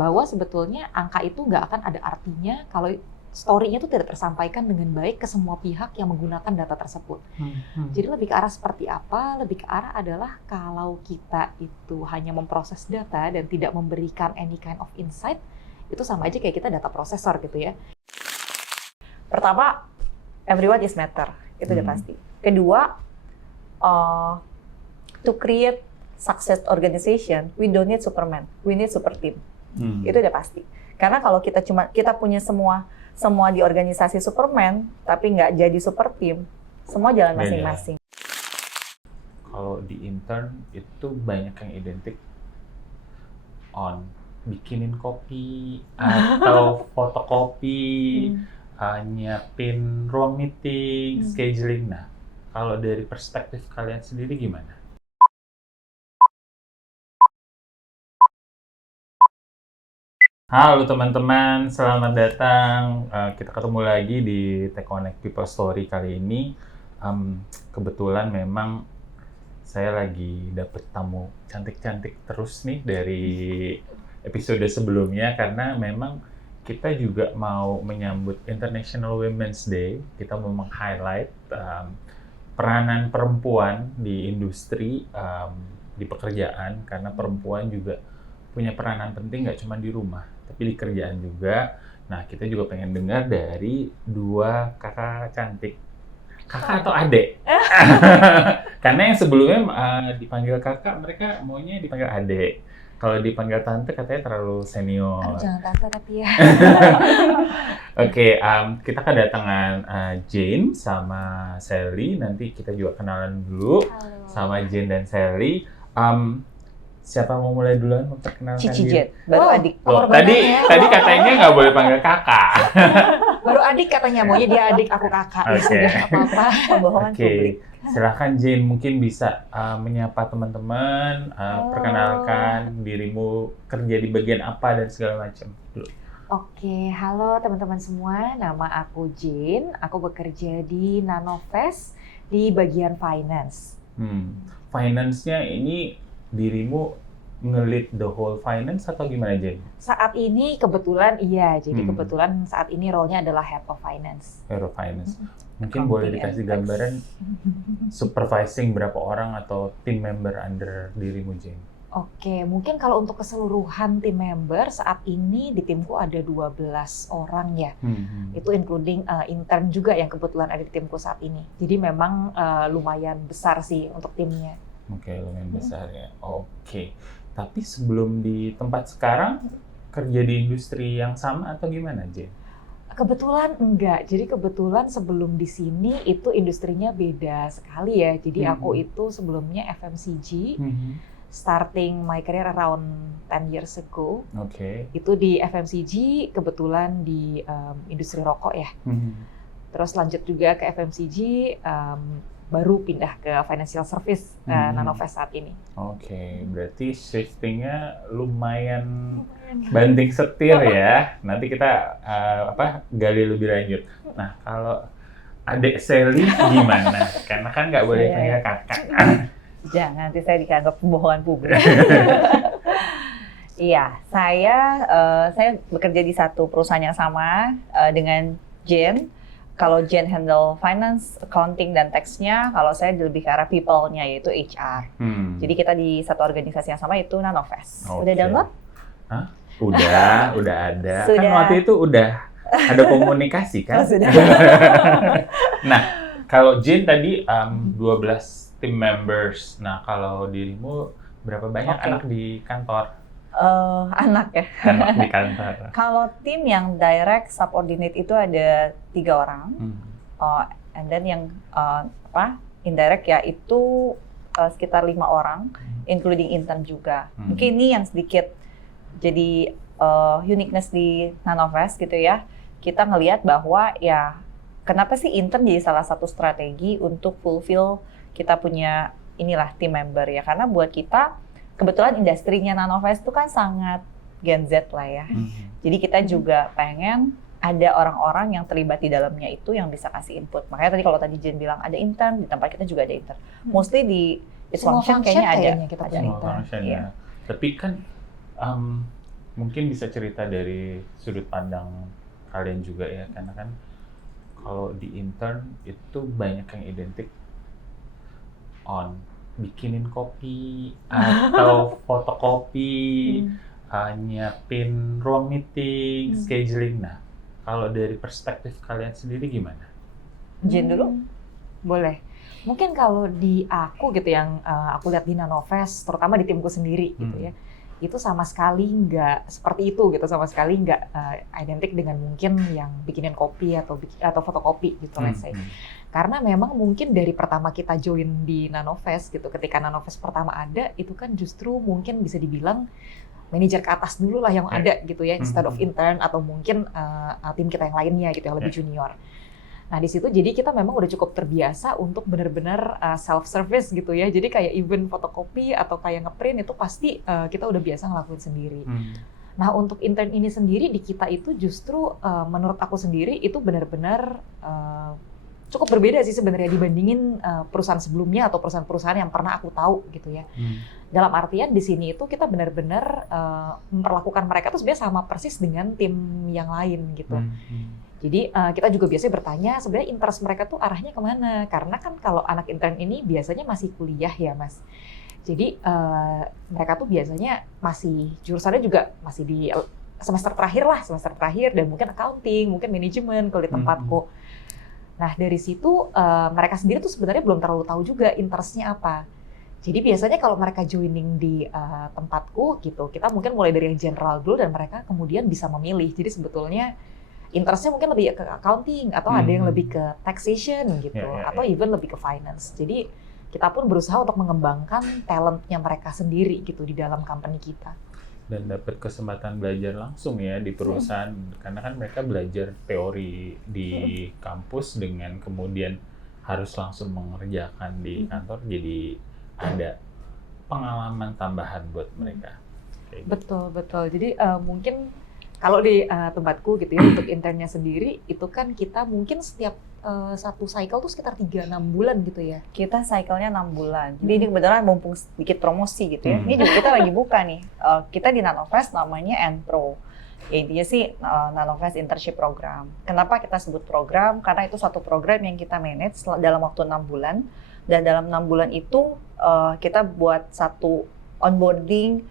bahwa sebetulnya angka itu nggak akan ada artinya kalau story-nya itu tidak tersampaikan dengan baik ke semua pihak yang menggunakan data tersebut. Jadi lebih ke arah seperti apa? Lebih ke arah adalah kalau kita itu hanya memproses data dan tidak memberikan any kind of insight, itu sama aja kayak kita data processor gitu ya. Pertama, everyone is matter, itu udah pasti. Kedua, to create success organization, we don't need Superman, we need super team. Itu udah pasti. Karena kalau kita punya semua di organisasi Superman, tapi nggak jadi super team, semua jalan masing-masing. Kalau di intern itu banyak yang identik on bikinin kopi atau fotokopi, nyiapin ruang meeting, scheduling. Nah, kalau dari perspektif kalian sendiri gimana? Halo teman-teman, selamat datang. Kita ketemu lagi di Tech Connect People Story kali ini. Kebetulan memang saya lagi dapet tamu cantik-cantik terus nih dari episode sebelumnya, karena memang kita juga mau menyambut International Women's Day. Kita mau meng-highlight peranan perempuan di industri, di pekerjaan, karena perempuan juga punya peranan penting nggak cuma di rumah, tapi di kerjaan juga. Nah, kita juga pengen dengar dari dua kakak cantik. Kakak atau adik? Karena yang sebelumnya dipanggil kakak, mereka maunya dipanggil adik. Kalau dipanggil tante katanya terlalu senior. Jangan tante tapi ya. Oke, kita kedatangan Jane sama Sally. Nanti kita juga kenalan dulu. Halo. Sama Jane dan Sally. Siapa mau mulai duluan memperkenalkan Cici diri? Jet, baru adik. Loh, tadi katanya nggak boleh panggil kakak. Baru adik katanya, maunya dia adik, aku kakak. Oke. Sudah apa-apa. Pembohongan publik. Silakan Jane, mungkin bisa menyapa teman-teman, perkenalkan dirimu, kerja di bagian apa dan segala macam. Oke, halo teman-teman semua. Nama aku Jane. Aku bekerja di Nanovest di bagian finance. Finance-nya ini dirimu nge-lead the whole finance atau gimana, Jen? Saat ini kebetulan iya, jadi kebetulan saat ini role-nya adalah Head of Finance. Head of Finance. Mungkin boleh dikasih gambaran supervising berapa orang atau team member under dirimu, Jen? Oke, mungkin kalau untuk keseluruhan tim member saat ini di timku ada 12 orang ya. Itu including intern juga yang kebetulan ada di timku saat ini. Jadi memang lumayan besar sih untuk timnya. Oke, lumayan besar ya. Oke. Tapi sebelum di tempat sekarang, kerja di industri yang sama atau gimana, Jen? Kebetulan enggak. Jadi kebetulan sebelum di sini itu industrinya beda sekali ya. Jadi aku itu sebelumnya FMCG, starting my career around 10 years ago. Oke. Itu di FMCG, kebetulan di industri rokok ya. Terus lanjut juga ke FMCG, baru pindah ke financial service Nanovest saat ini. Oke, berarti shiftingnya lumayan banting setir ya. Nanti kita gali lebih lanjut. Nah, kalau adik Sally gimana? Karena kan nggak boleh panggil kakak. Jangan, nanti saya dianggap pembohongan publik. Iya, saya bekerja di satu perusahaan yang sama dengan Jane. Kalau Jen handle finance, accounting, dan tax-nya, kalau saya lebih ke arah people-nya, yaitu HR. Jadi kita di satu organisasi yang sama, itu Nanovest. Udah download? Hah? Udah ada. Sudah. Kan waktu itu udah ada komunikasi kan? Oh, sudah. Nah, kalau Jen tadi 12 team members. Nah, kalau dirimu berapa banyak anak di kantor? Anak ya. Anak di kantor. Kalau tim yang direct subordinate itu ada 3 orang, and then yang indirect ya itu sekitar 5 orang, including intern juga. Mungkin ini yang sedikit jadi uniqueness di Nanovest gitu ya. Kita ngelihat bahwa ya kenapa sih intern jadi salah satu strategi untuk fulfill kita punya inilah team member ya, karena buat kita kebetulan industrinya Nanovest itu kan sangat Gen Z lah ya. Jadi kita juga pengen ada orang-orang yang terlibat di dalamnya itu yang bisa kasih input. Makanya tadi kalau tadi Jen bilang ada intern, di tempat kita juga ada intern. Mostly di Semua function kayaknya ada kita punya intern. Function, ya. Tapi kan Mungkin bisa cerita dari sudut pandang kalian juga ya, karena kan kalau di intern itu banyak yang identik on bikinin kopi atau fotokopi, nyiapin ruang meeting, scheduling. Nah, kalau dari perspektif kalian sendiri gimana? Jen dulu? Boleh. Mungkin kalau di aku gitu yang aku lihat di Nanovest, terutama di timku sendiri gitu ya, itu sama sekali nggak seperti itu gitu, sama sekali nggak identik dengan mungkin yang bikinin kopi atau fotokopi gitu, let's say. Karena memang mungkin dari pertama kita join di Nanovest gitu, ketika Nanovest pertama ada, itu kan justru mungkin bisa dibilang manajer ke atas dulu lah yang ada gitu ya, instead of intern atau mungkin tim kita yang lainnya gitu yang lebih junior. Nah di situ jadi kita memang udah cukup terbiasa untuk benar-benar self-service gitu ya. Jadi kayak even fotokopi atau kayak ngeprint itu pasti kita udah biasa ngelakuin sendiri. Nah untuk intern ini sendiri di kita itu justru menurut aku sendiri itu benar-benar cukup berbeda sih sebenarnya dibandingin perusahaan sebelumnya atau perusahaan-perusahaan yang pernah aku tahu gitu ya. Dalam artian di sini itu kita benar-benar memperlakukan mereka tuh sebenarnya sama persis dengan tim yang lain gitu. Jadi kita juga biasanya bertanya sebenarnya interest mereka tuh arahnya kemana? Karena kan kalau anak intern ini biasanya masih kuliah ya Mas. Jadi mereka tuh biasanya masih jurusannya juga masih di semester terakhir dan mungkin accounting, mungkin manajemen kalau di tempatku. Nah dari situ mereka sendiri tuh sebenarnya belum terlalu tahu juga interestnya apa. Jadi biasanya kalau mereka joining di tempatku gitu, kita mungkin mulai dari yang general dulu dan mereka kemudian bisa memilih. Jadi sebetulnya interestnya mungkin lebih ke accounting atau ada yang lebih ke taxation gitu, atau even lebih ke finance. Jadi kita pun berusaha untuk mengembangkan talentnya mereka sendiri gitu di dalam company kita. Dan dapat kesempatan belajar langsung ya di perusahaan, karena kan mereka belajar teori di kampus dengan kemudian harus langsung mengerjakan di kantor, jadi ada pengalaman tambahan buat mereka. Betul. Jadi mungkin kalau di tempatku gitu ya, untuk internnya sendiri, itu kan kita mungkin setiap satu cycle tuh sekitar 3-6 bulan gitu ya. Kita cycle-nya 6 bulan. Jadi ini kebetulan mumpung sedikit promosi gitu ya. Ini juga kita lagi buka nih. Kita di Nanovest namanya N-Pro. Ya, intinya sih Nanovest Internship Program. Kenapa kita sebut program? Karena itu suatu program yang kita manage dalam waktu 6 bulan. Dan dalam 6 bulan itu kita buat satu onboarding,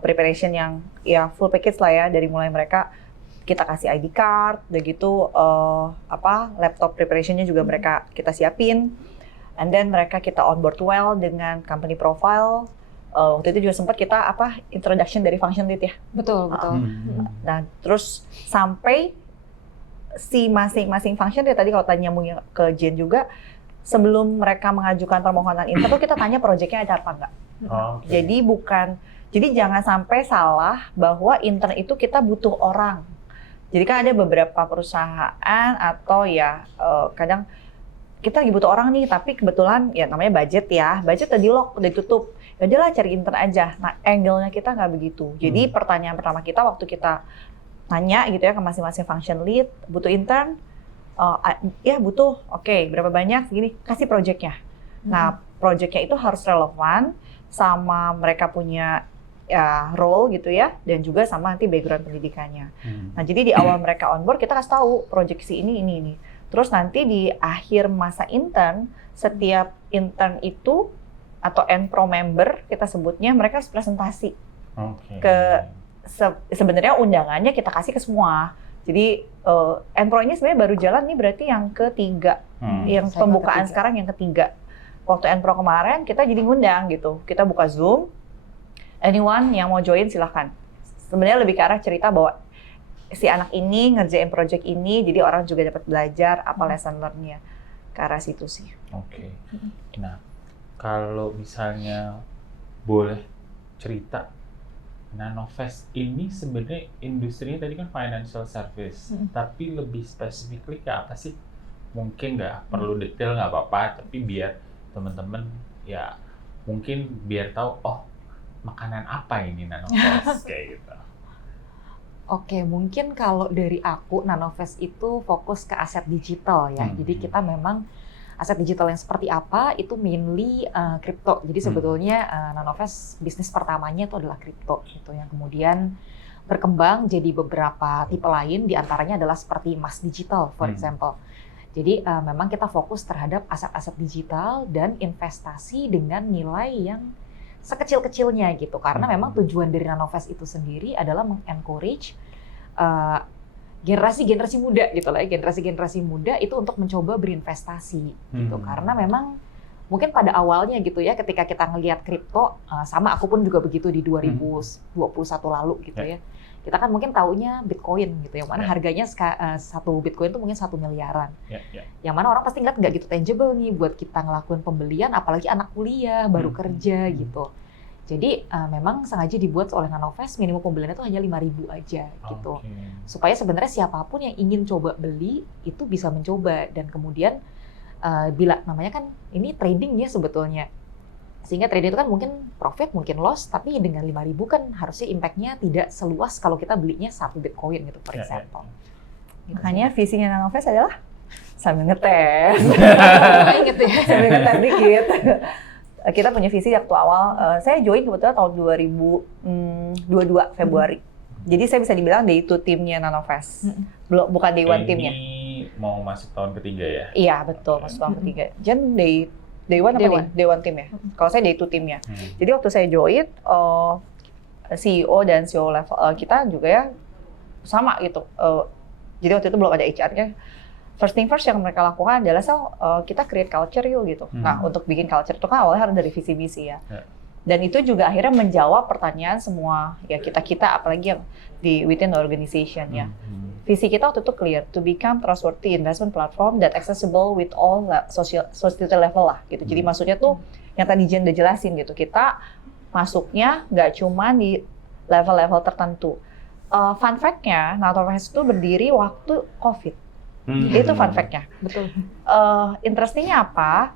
preparation yang ya full package lah ya, dari mulai mereka kita kasih ID card, udah gitu laptop preparationnya juga mereka kita siapin, and then mereka kita onboard well dengan company profile. Waktu itu juga sempat kita introduction dari function lead ya. Betul. Nah terus sampai si masing-masing function lead tadi kalau tanya ke Jen juga, sebelum mereka mengajukan permohonan intern tuh kita tanya proyeknya ada apa enggak. Jadi jangan sampai salah bahwa intern itu kita butuh orang. Jadi kan ada beberapa perusahaan atau ya kadang kita lagi butuh orang nih, tapi kebetulan ya namanya budget udah di-lock, udah ditutup. Ya udahlah cari intern aja. Nah angle-nya kita nggak begitu. Jadi pertanyaan pertama kita waktu kita tanya gitu ya ke masing-masing function lead, butuh intern? Ya butuh, oke, berapa banyak? Segini, kasih project-nya. Nah project-nya itu harus relevan sama mereka punya ya role gitu ya, dan juga sama nanti background pendidikannya. Nah jadi di awal mereka onboard kita kasih tahu project si ini. Terus nanti di akhir masa intern, setiap intern itu atau N-Pro member kita sebutnya, mereka harus presentasi ke sebenarnya undangannya kita kasih ke semua. Jadi N-Pro ini sebenarnya baru jalan nih berarti yang ketiga, yang pembukaan sekarang yang ketiga. Waktu N-Pro kemarin kita jadi ngundang gitu, kita buka Zoom. Anyone yang mau join silahkan. Sebenarnya lebih ke arah cerita bahwa si anak ini ngerjain project ini, jadi orang juga dapat belajar apa lesson learn-nya ke arah situ sih. Oke. Nah, kalau misalnya boleh cerita, Nanovest ini sebenarnya industrinya tadi kan financial service, tapi lebih specifically ke apa sih? Mungkin nggak perlu detail, nggak apa-apa, tapi biar teman-teman ya mungkin biar tahu, oh makanan apa ini Nanovest kayak gitu. Oke, mungkin kalau dari aku Nanovest itu fokus ke aset digital ya. Jadi kita memang aset digital yang seperti apa itu mainly kripto. Jadi sebetulnya Nanovest bisnis pertamanya itu adalah kripto gitu, yang kemudian berkembang jadi beberapa tipe lain, diantaranya adalah seperti emas digital, for example. Jadi memang kita fokus terhadap aset-aset digital dan investasi dengan nilai yang sekecil-kecilnya gitu. Karena memang tujuan dari Nanovest itu sendiri adalah mengencourage generasi-generasi muda gitu lah, generasi-generasi muda itu untuk mencoba berinvestasi gitu. Karena memang mungkin pada awalnya gitu ya, ketika kita ngelihat kripto, sama aku pun juga begitu di 2021 lalu gitu ya. Kita kan mungkin taunya Bitcoin gitu, yang mana harganya satu Bitcoin itu mungkin 1 miliaran. Yang mana orang pasti ngeliat nggak gitu tangible nih buat kita ngelakuin pembelian, apalagi anak kuliah, baru kerja gitu. Jadi memang sengaja dibuat oleh Nanovest, minimum pembeliannya itu hanya 5.000 aja gitu. Supaya sebenarnya siapapun yang ingin coba beli, itu bisa mencoba. Dan kemudian, bila namanya kan ini trading ya sebetulnya. Sehingga trading itu kan mungkin profit, mungkin loss, tapi dengan 5.000 kan harusnya impact-nya tidak seluas kalau kita belinya 1 Bitcoin gitu, for example. Makanya visinya Nanovest adalah sambil ngetes. Gitu ya. Sambil ngetes dikit. Kita punya visi waktu awal, saya join kebetulan tahun 2022 Februari. Jadi saya bisa dibilang day 2 timnya Nanovest. Bukan day 1 timnya. Ini mau masuk tahun ketiga ya? Iya, betul, masuk tahun ketiga. Jen Day 1 apa nih? Day 1 tim ya? Kalau saya Day 2 timnya. Jadi waktu saya join, CEO dan CEO level kita juga ya sama gitu. Jadi waktu itu belum ada HR-nya. First thing first yang mereka lakukan adalah kita create culture yuk gitu. Nah, untuk bikin culture itu kan awalnya harus dari visi misi ya. Dan itu juga akhirnya menjawab pertanyaan semua ya kita apalagi yang di within the organization ya. Visi kita waktu itu clear, to become trustworthy investment platform that accessible with all societal level lah gitu. Jadi maksudnya tuh yang tadi Jen udah jelasin gitu, kita masuknya nggak cuma di level-level tertentu. Fun fact-nya, Nanovest itu berdiri waktu COVID. Itu fun fact-nya. Betul. Interesting-nya apa?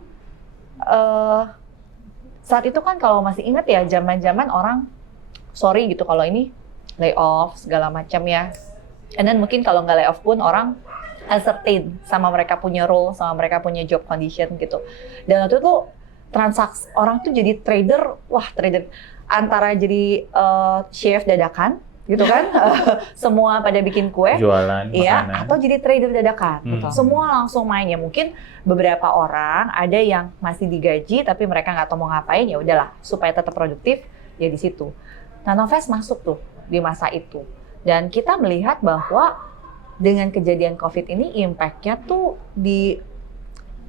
Saat itu kan kalau masih ingat ya, zaman-zaman orang sorry gitu kalau ini layoff segala macam ya. And then mungkin kalau nggak layoff pun orang uncertain sama mereka punya role, sama mereka punya job condition gitu. Dan waktu itu transaksi orang tuh jadi trader, trader antara jadi chef dadakan gitu kan, semua pada bikin kue, jualan iya, makanan, atau jadi trader dadakan. Semua langsung main ya. Mungkin beberapa orang ada yang masih digaji tapi mereka nggak tahu mau ngapain, ya udahlah supaya tetap produktif ya di situ. Nanovest masuk tuh di masa itu. Dan kita melihat bahwa dengan kejadian COVID ini impact-nya tuh di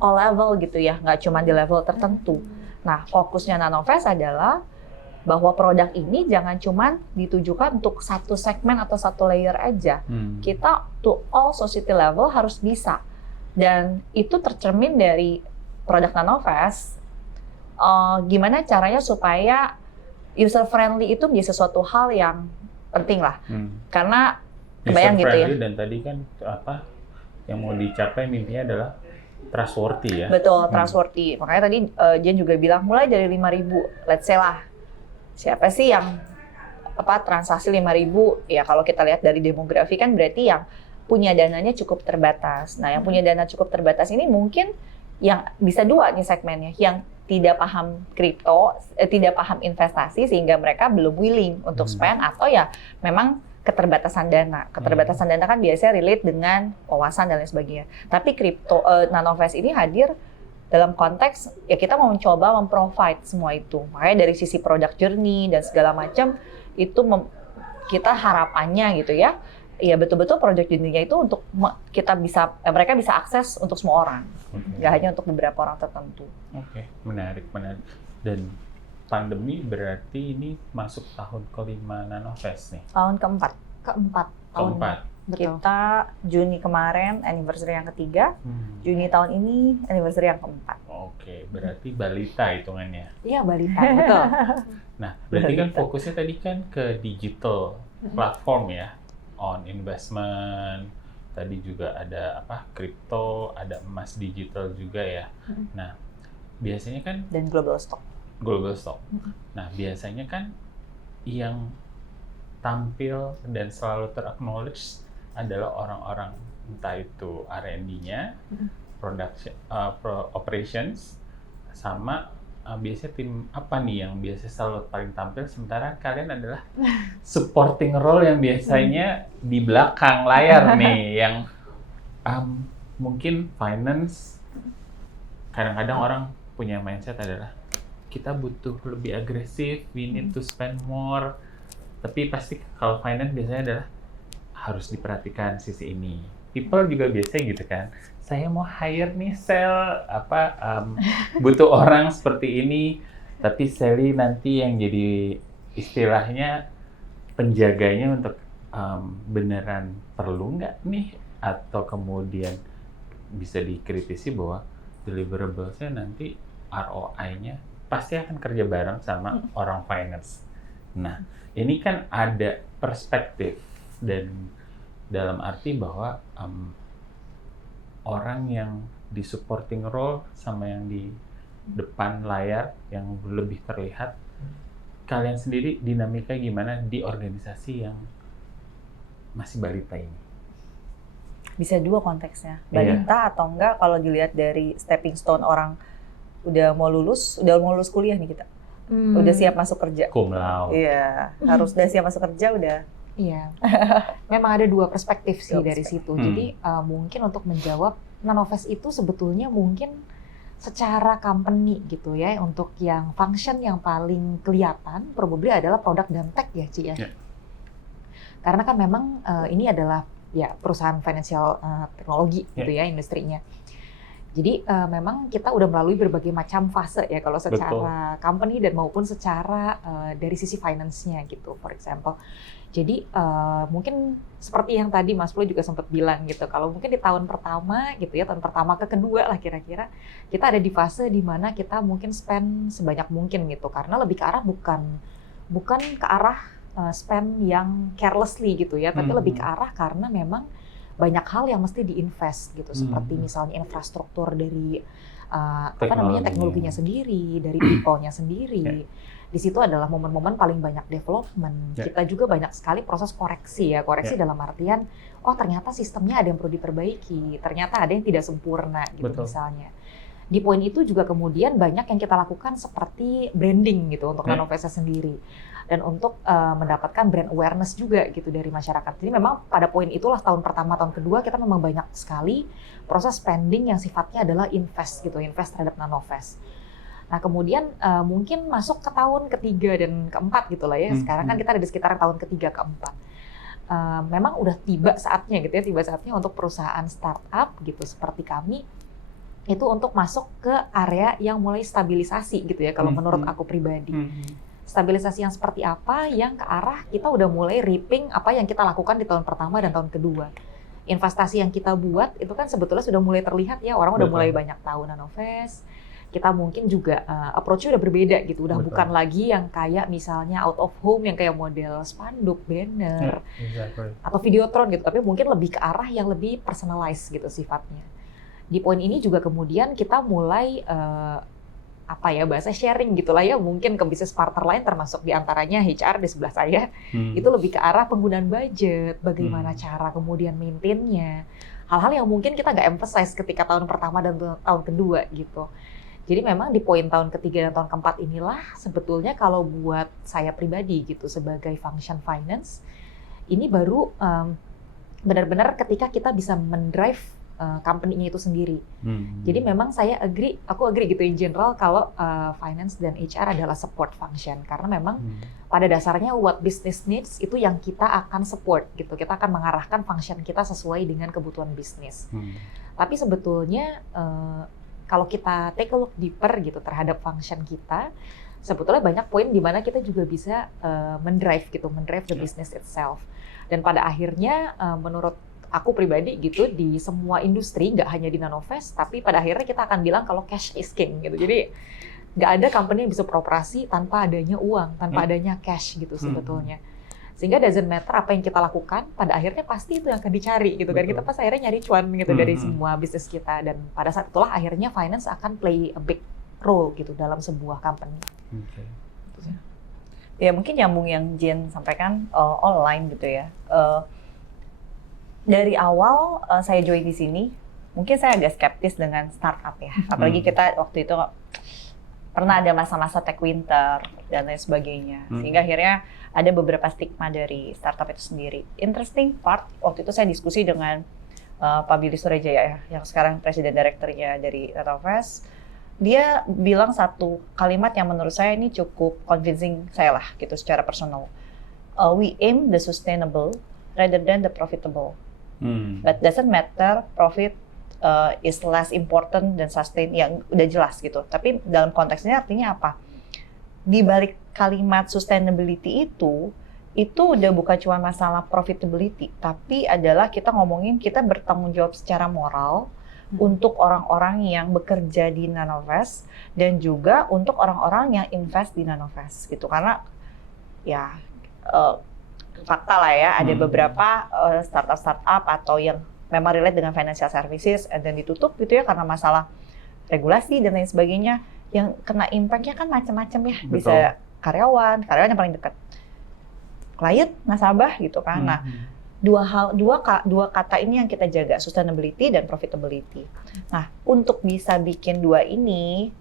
all level gitu ya, nggak cuma di level tertentu. Nah, fokusnya Nanovest adalah bahwa produk ini jangan cuma ditujukan untuk satu segmen atau satu layer aja. Kita to all society level harus bisa. Dan itu tercermin dari produk Nanovest. Gimana caranya supaya user friendly itu menjadi sesuatu hal yang penting lah, karena kebayang gitu ya. Dan tadi kan apa yang mau dicapai mimpinya adalah trustworthy ya. Betul, trustworthy. Makanya tadi Jen juga bilang mulai dari 5.000, let's say lah. Siapa sih yang transaksi 5.000? Ya kalau kita lihat dari demografi kan berarti yang punya dananya cukup terbatas. Nah, yang punya dana cukup terbatas ini mungkin yang bisa dua nih segmennya, yang tidak paham kripto, tidak paham investasi sehingga mereka belum willing untuk spend, atau ya memang keterbatasan dana. Keterbatasan dana kan biasanya relate dengan wawasan dan lain sebagainya. Tapi kripto Nanovest ini hadir dalam konteks ya kita mau mencoba memprovide semua itu. Makanya dari sisi product journey dan segala macam itu kita harapannya gitu ya. Ya betul-betul project journey-nya itu untuk kita bisa mereka bisa akses untuk semua orang, nggak hanya untuk beberapa orang tertentu. Oke, menarik. Dan pandemi berarti ini masuk tahun kelima Nanovest nih. Tahun keempat. Betul. Kita Juni kemarin anniversary yang ketiga, Juni tahun ini anniversary yang keempat. Oke, berarti balita hitungannya. Iya, balita, betul. Nah, berarti kan fokusnya tadi kan ke digital platform ya. On investment, tadi juga ada kripto, ada emas digital juga ya. Nah, biasanya kan dan global stock. Nah, biasanya kan yang tampil dan selalu ter-acknowledge adalah orang-orang entah itu R&D-nya, production, operations, sama biasanya tim apa nih yang biasanya selalu paling tampil, sementara kalian adalah supporting role yang biasanya di belakang layar nih, yang mungkin finance, kadang-kadang orang punya mindset adalah kita butuh lebih agresif, we need to spend more, tapi pasti kalau finance biasanya adalah harus diperhatikan sisi ini. People juga biasanya gitu kan, saya mau hire nih butuh orang seperti ini, tapi Sally nanti yang jadi istilahnya penjaganya untuk beneran perlu nggak nih, atau kemudian bisa dikritisi bahwa deliverables-nya nanti ROI-nya pasti akan kerja bareng sama orang finance. Nah, ini kan ada perspektif, dan dalam arti bahwa orang yang di supporting role sama yang di depan layar yang lebih terlihat, kalian sendiri dinamika gimana di organisasi yang masih balita ini? Bisa dua konteksnya, balita atau enggak kalau dilihat dari stepping stone orang udah mau lulus kuliah nih kita. Udah siap masuk kerja. Cum laude. Iya, harus udah siap masuk kerja udah. Iya, memang ada dua perspektif sih dari situ. Jadi mungkin untuk menjawab, Nanovest itu sebetulnya mungkin secara company gitu ya, untuk yang function yang paling kelihatan probably adalah produk dan tech ya, Ci ya. Yeah. Karena kan memang ini adalah ya perusahaan financial teknologi gitu ya industrinya. Jadi memang kita udah melalui berbagai macam fase ya kalau secara company dan maupun secara dari sisi finance-nya gitu, for example. Jadi mungkin seperti yang tadi Mas Flo juga sempat bilang gitu, kalau mungkin di tahun pertama gitu ya, tahun pertama ke kedua lah kira-kira, kita ada di fase di mana kita mungkin spend sebanyak mungkin gitu, karena lebih ke arah bukan ke arah spend yang carelessly gitu ya, tapi lebih ke arah karena memang banyak hal yang mesti diinvest gitu, seperti misalnya infrastruktur dari teknologinya sendiri, dari people-nya sendiri. Di situ adalah momen-momen paling banyak development. Kita juga banyak sekali proses koreksi ya, dalam artian, oh ternyata sistemnya ada yang perlu diperbaiki, ternyata ada yang tidak sempurna gitu misalnya. Di poin itu juga kemudian banyak yang kita lakukan seperti branding gitu untuk Nanovest sendiri. Dan untuk mendapatkan brand awareness juga gitu dari masyarakat. Jadi memang pada poin itulah tahun pertama, tahun kedua kita memang banyak sekali proses spending yang sifatnya adalah invest terhadap Nanovest. Nah kemudian mungkin masuk ke tahun ketiga dan keempat gitu lah ya. Sekarang kan kita ada di sekitaran tahun ketiga keempat. Memang udah tiba saatnya untuk perusahaan startup gitu seperti kami itu untuk masuk ke area yang mulai stabilisasi gitu ya kalau menurut aku pribadi. Stabilisasi yang seperti apa yang ke arah kita udah mulai reaping apa yang kita lakukan di tahun pertama dan tahun kedua. Investasi yang kita buat itu kan sebetulnya sudah mulai terlihat ya, orang udah mulai banyak tahu Nanovest. Kita mungkin juga approach-nya udah berbeda gitu, udah bukan lagi yang kayak misalnya out of home yang kayak model spanduk, banner, atau videotron gitu, tapi mungkin lebih ke arah yang lebih personalized gitu sifatnya. Di poin ini juga kemudian kita mulai bahasa sharing gitulah ya, mungkin ke bisnis partner lain termasuk diantaranya HR di sebelah saya, itu lebih ke arah penggunaan budget, bagaimana cara kemudian maintain-nya, hal-hal yang mungkin kita nggak emphasize ketika tahun pertama dan tahun kedua gitu. Jadi memang di poin tahun ketiga dan tahun keempat inilah sebetulnya kalau buat saya pribadi gitu sebagai function finance, ini baru benar-benar ketika kita bisa mendrive company-nya itu sendiri. Jadi memang aku agree gitu in general kalau finance dan HR adalah support function, karena memang pada dasarnya what business needs itu yang kita akan support gitu. Kita akan mengarahkan function kita sesuai dengan kebutuhan bisnis. Tapi sebetulnya kalau kita take a look deeper gitu terhadap function kita, sebetulnya banyak poin di mana kita juga bisa mendrive the business itself. Dan pada akhirnya menurut aku pribadi gitu di semua industri, nggak hanya di Nanovest, tapi pada akhirnya kita akan bilang kalau cash is king gitu. Jadi nggak ada company yang bisa beroperasi tanpa adanya uang, tanpa adanya cash gitu sebetulnya. Sehingga doesn't matter apa yang kita lakukan, pada akhirnya pasti itu yang akan dicari gitu kan. Kita pas akhirnya nyari cuan gitu dari semua bisnis kita, dan pada saat itulah akhirnya finance akan play a big role gitu dalam sebuah company. Ya mungkin nyambung yang Jen sampaikan online gitu ya. Dari awal saya join di sini, mungkin saya agak skeptis dengan startup ya. Apalagi kita waktu itu pernah ada masa-masa tech winter dan lain sebagainya. Sehingga akhirnya ada beberapa stigma dari startup itu sendiri. Interesting part, waktu itu saya diskusi dengan Pak Billy Surajaya yang sekarang presiden direkturnya dari Nanovest. Dia bilang satu kalimat yang menurut saya ini cukup convincing saya lah gitu secara personal. We aim the sustainable rather than the profitable. But doesn't matter profit is less important than sustain, yang udah jelas gitu. Tapi dalam konteks ini artinya apa? Di balik kalimat sustainability itu udah bukan cuma masalah profitability, tapi adalah kita ngomongin kita bertanggung jawab secara moral untuk orang-orang yang bekerja di Nanovest dan juga untuk orang-orang yang invest di Nanovest gitu. Karena ya fakta lah ya, ada beberapa startup atau yang memang relate dengan financial services dan ditutup gitu ya karena masalah regulasi dan lain sebagainya, yang kena impact-nya kan macam-macam ya. Betul. Bisa karyawan yang paling dekat, klien, nasabah gitu kan. Nah, dua kata ini yang kita jaga, sustainability dan profitability. Nah, untuk bisa bikin dua ini,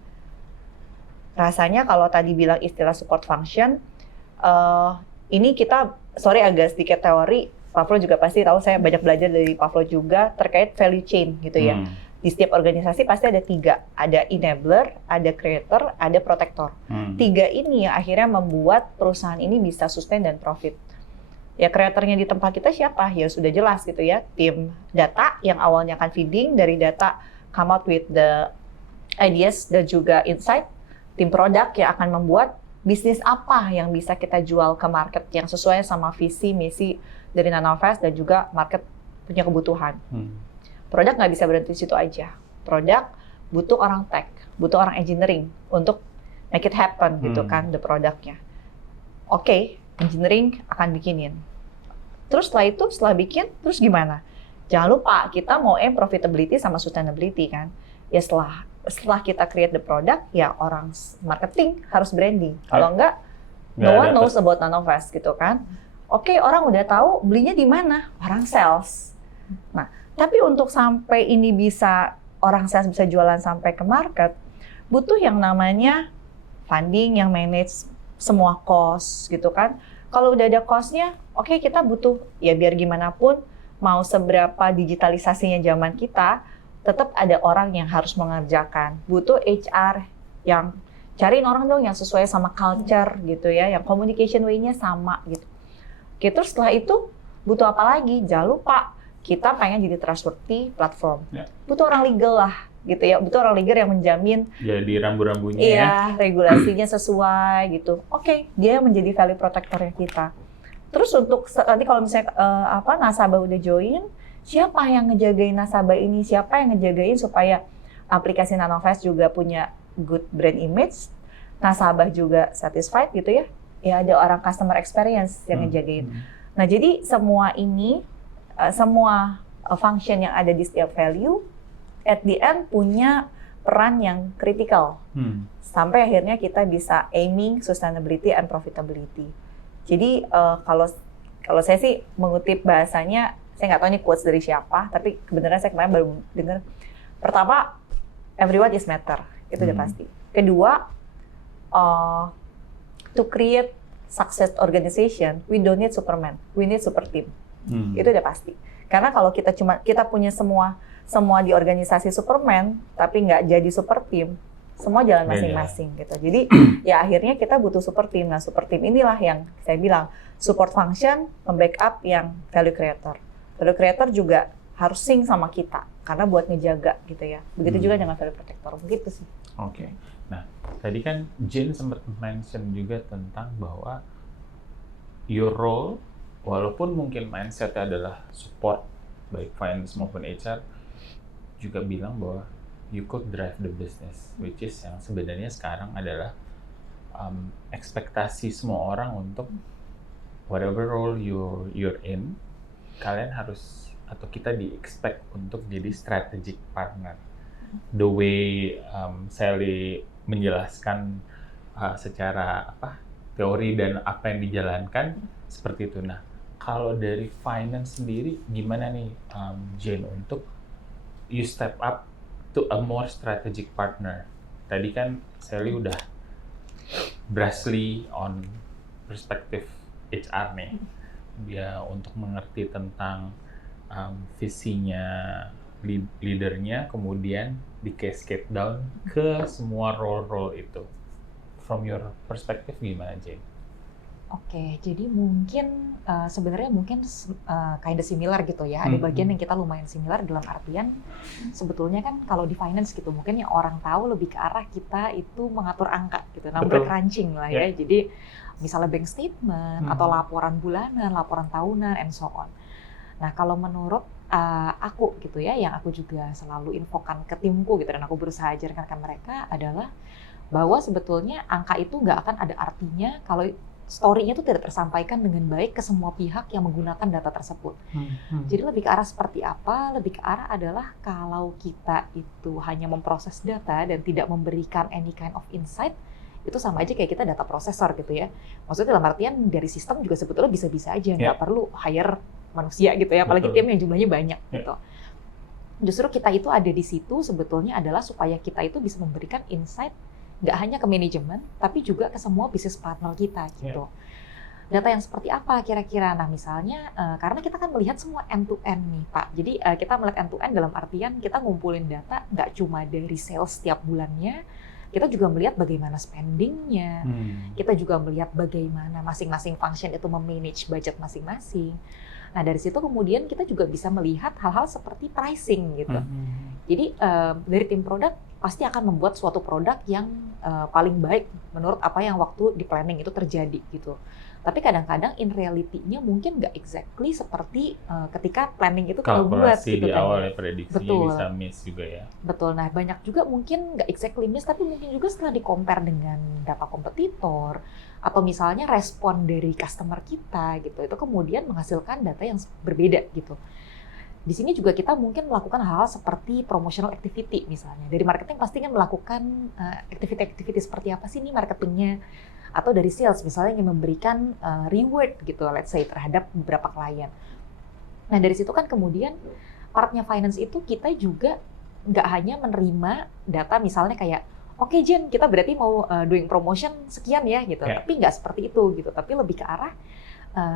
rasanya kalau tadi bilang istilah support function, ini kita agak sedikit teori. Pavlo juga pasti tahu, saya banyak belajar dari Pavlo juga terkait value chain gitu ya. Di setiap organisasi pasti ada 3, ada enabler, ada creator, ada protector. 3 ini yang akhirnya membuat perusahaan ini bisa sustain dan profit. Ya kreatornya di tempat kita siapa? Ya sudah jelas gitu ya, tim data yang awalnya akan feeding dari data, come out with the ideas dan juga insight. Tim produk yang akan membuat bisnis apa yang bisa kita jual ke market yang sesuai sama visi, misi dari Nanovest dan juga market punya kebutuhan. Produk nggak bisa berhenti di situ aja. Produk butuh orang tech, butuh orang engineering untuk make it happen gitu kan, the produknya. Oke, engineering akan bikinin. Terus setelah bikin, terus gimana? Jangan lupa kita mau aim profitability sama sustainability kan. Ya setelah kita create the product, ya orang marketing harus branding. Kalau enggak, no one knows about Nanovest gitu kan. Oke, orang udah tahu belinya di mana, orang sales. Nah, tapi untuk sampai ini bisa, orang sales bisa jualan sampai ke market, butuh yang namanya funding yang manage semua cost gitu kan. Kalau udah ada cost-nya, oke, kita butuh, ya biar gimana pun, mau seberapa digitalisasinya zaman kita, tetap ada orang yang harus mengerjakan. Butuh HR yang cariin orang dong yang sesuai sama culture gitu ya, yang communication way-nya sama gitu. Oke, terus setelah itu butuh apa lagi? Jangan lupa, kita pengen jadi trustworthy platform. Ya. Butuh orang legal lah, gitu ya. Butuh orang legal yang menjamin. Jadi rambu-rambunya ya. Regulasinya sesuai gitu. Oke, dia menjadi value protector kita. Terus untuk nanti kalau misalnya nasabah udah join, siapa yang ngejagain nasabah ini? Siapa yang ngejagain supaya aplikasi Nanovest juga punya good brand image, nasabah juga satisfied gitu ya? Ya ada orang customer experience yang ngejagain. Nah jadi semua ini, semua function yang ada di setiap value, at the end punya peran yang kritikal. Sampai akhirnya kita bisa aiming sustainability and profitability. Jadi kalau saya sih mengutip bahasanya, saya nggak tahu ini quotes dari siapa, tapi kebenaran saya kemarin baru dengar. Pertama, everyone is matter, itu udah pasti. Kedua, to create success organization, we don't need Superman, we need super team. Itu udah pasti. Karena kalau kita punya semua di organisasi Superman, tapi nggak jadi super team, semua jalan masing-masing gitu. Jadi ya akhirnya kita butuh super team. Nah super team inilah yang saya bilang support function, membackup yang value creator. Value creator juga harus sync sama kita karena buat ngejaga gitu ya. Begitu juga dengan value protector, begitu sih. Oke. Nah, tadi kan Jane sempat mention juga tentang bahwa your role, walaupun mungkin mindset-nya adalah support baik finance maupun HR, juga bilang bahwa you could drive the business, which is yang sebenarnya sekarang adalah ekspektasi semua orang untuk whatever role you're in, kalian harus atau kita di-expect untuk jadi strategic partner. The way Sally menjelaskan secara teori dan apa yang dijalankan seperti itu. Nah, kalau dari finance sendiri gimana nih Jane untuk you step up to a more strategic partner tadi kan Sally udah brashly on perspektif HR nih, dia untuk mengerti tentang visinya leadernya, kemudian di cascade down ke semua role-role itu. From your perspective gimana, Jane? Oke, jadi mungkin sebenarnya mungkin kind of similar gitu ya. Ada bagian yang kita lumayan similar dalam artian sebetulnya kan kalau di finance gitu mungkin yang orang tahu lebih ke arah kita itu mengatur angka gitu, number crunching lah ya. Jadi misalnya bank statement atau laporan bulanan, laporan tahunan, and so on. Nah kalau menurut aku gitu ya, yang aku juga selalu infokan ke timku gitu dan aku berusaha ajarkan ke mereka adalah bahwa sebetulnya angka itu nggak akan ada artinya kalau story-nya itu tidak tersampaikan dengan baik ke semua pihak yang menggunakan data tersebut. Jadi lebih ke arah seperti apa? Lebih ke arah adalah kalau kita itu hanya memproses data dan tidak memberikan any kind of insight, itu sama aja kayak kita data prosesor gitu ya. Maksudnya dalam artian dari sistem juga sebetulnya bisa-bisa aja, nggak perlu hire manusia gitu ya, apalagi tim yang jumlahnya banyak gitu. Justru kita itu ada di situ sebetulnya adalah supaya kita itu bisa memberikan insight nggak hanya ke manajemen, tapi juga ke semua bisnis partner kita gitu. Data yang seperti apa kira-kira? Nah misalnya, karena kita kan melihat semua end-to-end nih Pak. Jadi kita melihat end-to-end dalam artian kita ngumpulin data nggak cuma dari sales setiap bulannya, kita juga melihat bagaimana spending-nya, kita juga melihat bagaimana masing-masing function itu memanage budget masing-masing. Nah dari situ kemudian kita juga bisa melihat hal-hal seperti pricing gitu. Jadi dari tim produk pasti akan membuat suatu produk yang paling baik menurut apa yang waktu di planning itu terjadi gitu. Tapi kadang-kadang in reality-nya mungkin nggak exactly seperti ketika planning itu kita buat gitu di kan. awal ya, prediksinya bisa miss juga ya. Betul. Nah banyak juga mungkin nggak exactly miss, tapi mungkin juga setelah di-compare dengan data kompetitor atau misalnya respon dari customer kita gitu, itu kemudian menghasilkan data yang berbeda gitu. Di sini juga kita mungkin melakukan hal-hal seperti promotional activity misalnya. Dari marketing pasti kan melakukan activity-activity seperti apa sih nih marketingnya. Atau dari sales misalnya yang memberikan reward gitu, let's say terhadap beberapa klien. Nah dari situ kan kemudian partnya finance itu kita juga nggak hanya menerima data misalnya kayak oke Jen, kita berarti mau doing promotion sekian ya gitu, tapi nggak seperti itu gitu, tapi lebih ke arah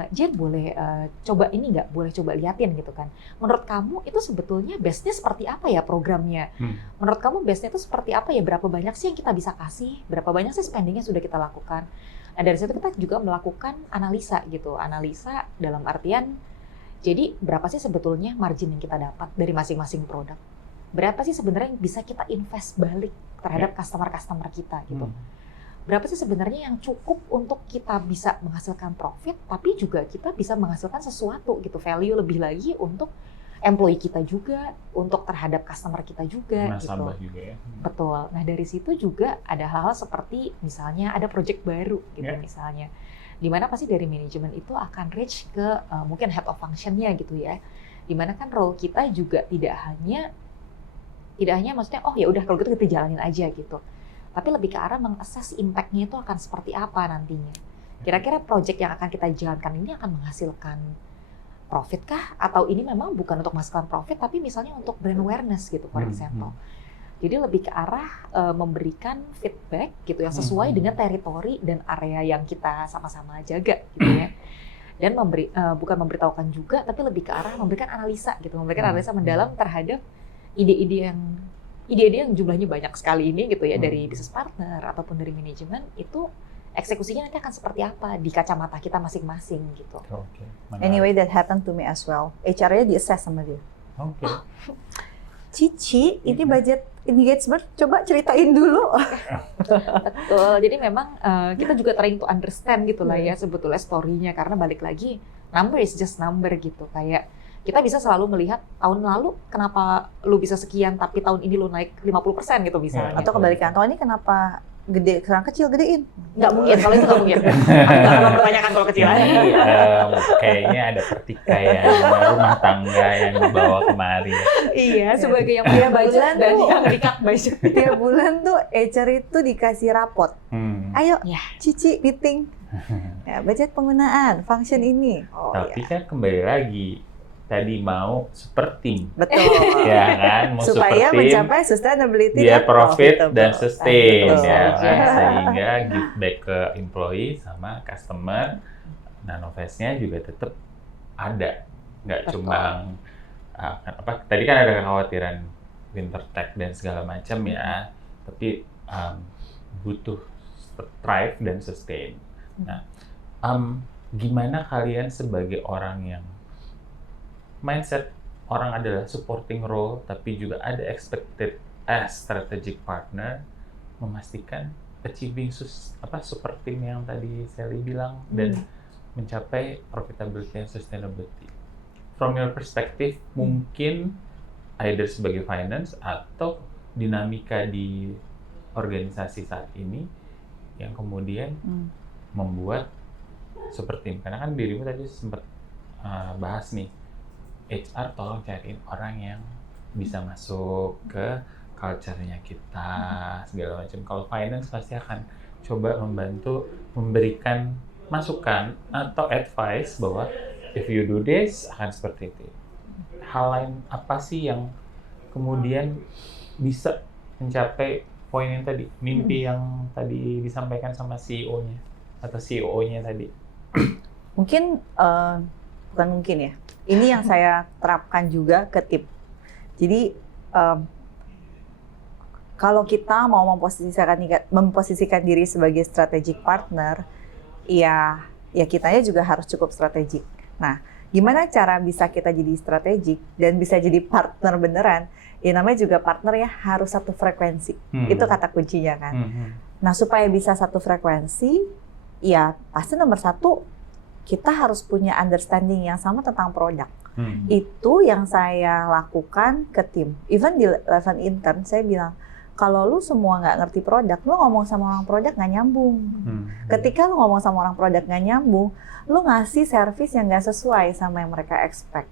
Jen boleh coba ini nggak, boleh coba liatin gitu kan. Menurut kamu itu sebetulnya best-nya seperti apa ya programnya? Menurut kamu best-nya itu seperti apa ya? Berapa banyak sih yang kita bisa kasih? Berapa banyak sih spending-nya sudah kita lakukan? Nah dari situ kita juga melakukan analisa gitu, analisa dalam artian jadi berapa sih sebetulnya margin yang kita dapat dari masing-masing produk? Berapa sih sebenarnya yang bisa kita invest balik terhadap customer-customer kita gitu? Berapa sih sebenarnya yang cukup untuk kita bisa menghasilkan profit, tapi juga kita bisa menghasilkan sesuatu gitu, value lebih lagi untuk employee kita juga, untuk terhadap customer kita juga gitu. Juga ya. Betul. Nah dari situ juga ada hal-hal seperti misalnya ada project baru gitu misalnya, dimana pasti dari manajemen itu akan reach ke mungkin head of function-nya gitu ya, dimana kan role kita juga tidak hanya maksudnya oh ya udah kalau gitu kita jalanin aja gitu. Tapi lebih ke arah meng-assess impact-nya itu akan seperti apa nantinya. Kira-kira project yang akan kita jalankan ini akan menghasilkan profit kah? Atau ini memang bukan untuk menghasilkan profit, tapi misalnya untuk brand awareness gitu, for example. Jadi lebih ke arah memberikan feedback gitu yang sesuai dengan teritori dan area yang kita sama-sama jaga gitu ya. Dan bukan memberitahukan juga, tapi lebih ke arah memberikan analisa gitu, memberikan analisa mendalam terhadap ide-ide yang jumlahnya banyak sekali ini gitu ya, dari business partner ataupun dari manajemen, itu eksekusinya nanti akan seperti apa di kacamata kita masing-masing gitu. Anyway, that happened to me as well. HR-nya di-assess sama dia. Cici, ini budget engagement, coba ceritain dulu. Betul, jadi memang kita juga trying to understand gitu lah ya sebetulnya story-nya, karena balik lagi, number is just number gitu, kayak kita bisa selalu melihat tahun lalu kenapa lu bisa sekian tapi tahun ini lu naik 50% gitu misalnya. Atau kebalikan, tahun ini kenapa gede, sekarang kecil gedein? Nggak mungkin, kalau itu nggak mungkin. Nggak mempertanyakan kalau kecil. Kayaknya ada pertikaian rumah tangga yang dibawa kemari. Iya, sebagai yang punya budget dan yang di-cut budget. Tiap bulan tuh HR itu dikasih rapot. Ayo, Cici meeting. Ya, budget penggunaan, function ini. Tapi kan kembali lagi, tadi mau super team. Betul. Ya kan, mau Supaya super team, mencapai sustainability dia profit profitable. dan sustain Betul. ya kan, sehingga give back ke employee sama customer. Nanovest-nya juga tetap ada, nggak Betul. cuma tadi kan ada kekhawatiran winter tech dan segala macam ya, tapi butuh thrive dan sustain. Nah, gimana kalian sebagai orang yang mindset orang adalah supporting role, tapi juga ada expected as strategic partner, memastikan achieving super team yang tadi Sally bilang dan mencapai profitability and sustainability. From your perspective, mungkin either sebagai finance atau dinamika di organisasi saat ini yang kemudian membuat super team. Karena kan dirimu tadi sempat bahas nih, HR tolong cariin orang yang bisa masuk ke culture-nya kita, segala macam. Kalau finance pasti akan coba membantu memberikan masukan atau advice bahwa if you do this akan seperti itu. Hal lain apa sih yang kemudian bisa mencapai poin yang tadi, mimpi yang tadi disampaikan sama CEO-nya atau COO-nya tadi? Mungkin bukan mungkin ya. Ini yang saya terapkan juga ke tim. Jadi kalau kita mau memposisikan diri sebagai strategic partner, ya kitanya juga harus cukup strategik. Nah, gimana cara bisa kita jadi strategik dan bisa jadi partner beneran? Ya namanya juga partner ya harus satu frekuensi. Itu kata kuncinya kan. Nah, supaya bisa satu frekuensi, ya pasti nomor satu kita harus punya understanding yang sama tentang produk. Itu yang saya lakukan ke tim. Even di level intern, saya bilang, kalau lu semua nggak ngerti produk, lu ngomong sama orang produk nggak nyambung. Ketika lu ngomong sama orang produk nggak nyambung, lu ngasih service yang nggak sesuai sama yang mereka expect.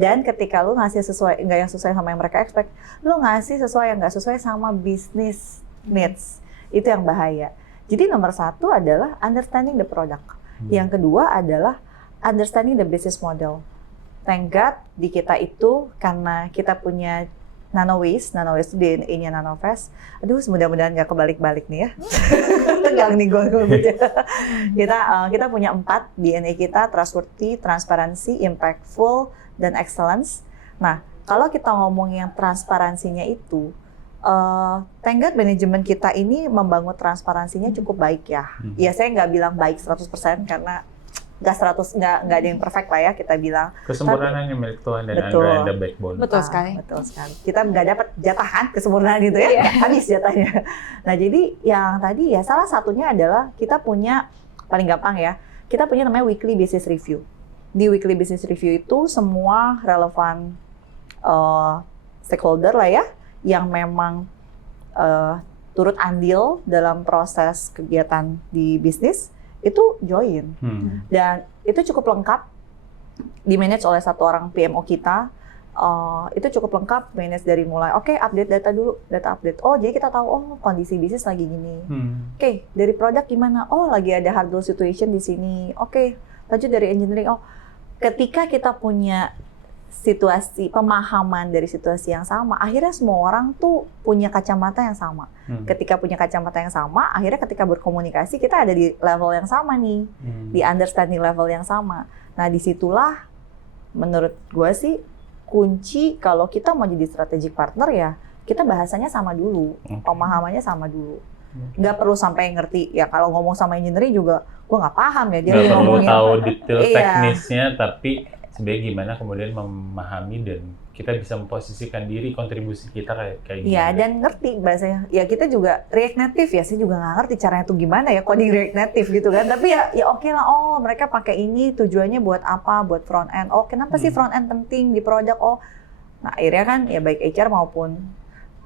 Dan ketika lu ngasih nggak yang sesuai sama yang mereka expect, lu ngasih sesuai yang nggak sesuai sama business needs. Itu yang bahaya. Jadi nomor satu adalah understanding the product. Yang kedua adalah understanding the business model. Thank God di kita itu karena kita punya Nanowaste itu DNA-nya Nanovest. Aduh, mudah-mudahan nggak kebalik-balik nih ya. Tegang nih gue. Kita punya 4 DNA kita, trustworthy, transparansi, impactful, dan excellence. Nah, kalau kita ngomong yang transparansinya itu, thank God manajemen kita ini membangun transparansinya cukup baik ya. Ya saya nggak bilang baik 100% karena nggak ada yang perfect lah ya kita bilang. Kesempurnaan yang milik Tuhan dan betul. Anda ada backbone. Betul sekali. Betul sekali. Kita nggak dapat jatahan kesempurnaan gitu ya, habis jatahnya. Nah jadi yang tadi ya salah satunya adalah kita punya paling gampang ya, kita punya namanya weekly business review. Di weekly business review itu semua relevan stakeholder lah ya, yang memang turut andil dalam proses kegiatan di bisnis itu join. Dan itu cukup lengkap, di-manage oleh satu orang PMO kita. Itu cukup lengkap, manage dari mulai, update data dulu, data update. Oh, jadi kita tahu, kondisi bisnis lagi gini. Oke, dari produk gimana? Oh, lagi ada hurdle situation di sini. Oke, lanjut dari engineering. Oh, ketika kita punya situasi, pemahaman dari situasi yang sama, akhirnya semua orang tuh punya kacamata yang sama. Ketika punya kacamata yang sama, akhirnya ketika berkomunikasi, kita ada di level yang sama nih, di understanding level yang sama. Nah, disitulah menurut gue sih, kunci kalau kita mau jadi strategic partner ya, kita bahasanya sama dulu, pemahamannya sama dulu. Nggak perlu sampai ngerti, ya kalau ngomong sama engineering juga, gue nggak paham ya. Dia nggak perlu ngomongin, tahu detail teknisnya, tapi sebenarnya gimana kemudian memahami dan kita bisa memposisikan diri, kontribusi kita kayak gimana. Iya, dan ngerti bahasanya. Ya kita juga React Native ya, saya juga nggak ngerti caranya itu gimana ya, coding React Native gitu kan. Tapi ya oke lah, oh mereka pakai ini tujuannya buat apa, buat front end. Oh kenapa sih front end penting di produk? Oh, nah akhirnya kan ya baik HR maupun,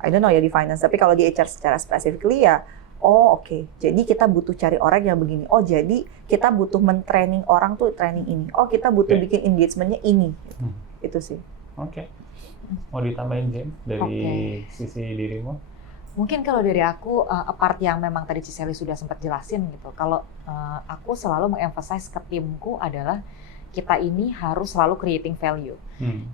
I don't know ya di finance, tapi kalau di HR secara specifically ya, oh oke. Jadi kita butuh cari orang yang begini. Oh jadi kita butuh men-training orang tuh training ini. Oh kita butuh bikin engagementnya ini. Itu sih. Oke. Mau ditambahin Jen dari sisi dirimu? Mungkin kalau dari aku, apart yang memang tadi Ciseli sudah sempat jelasin gitu. Kalau aku selalu mengemphasize ke timku adalah kita ini harus selalu creating value.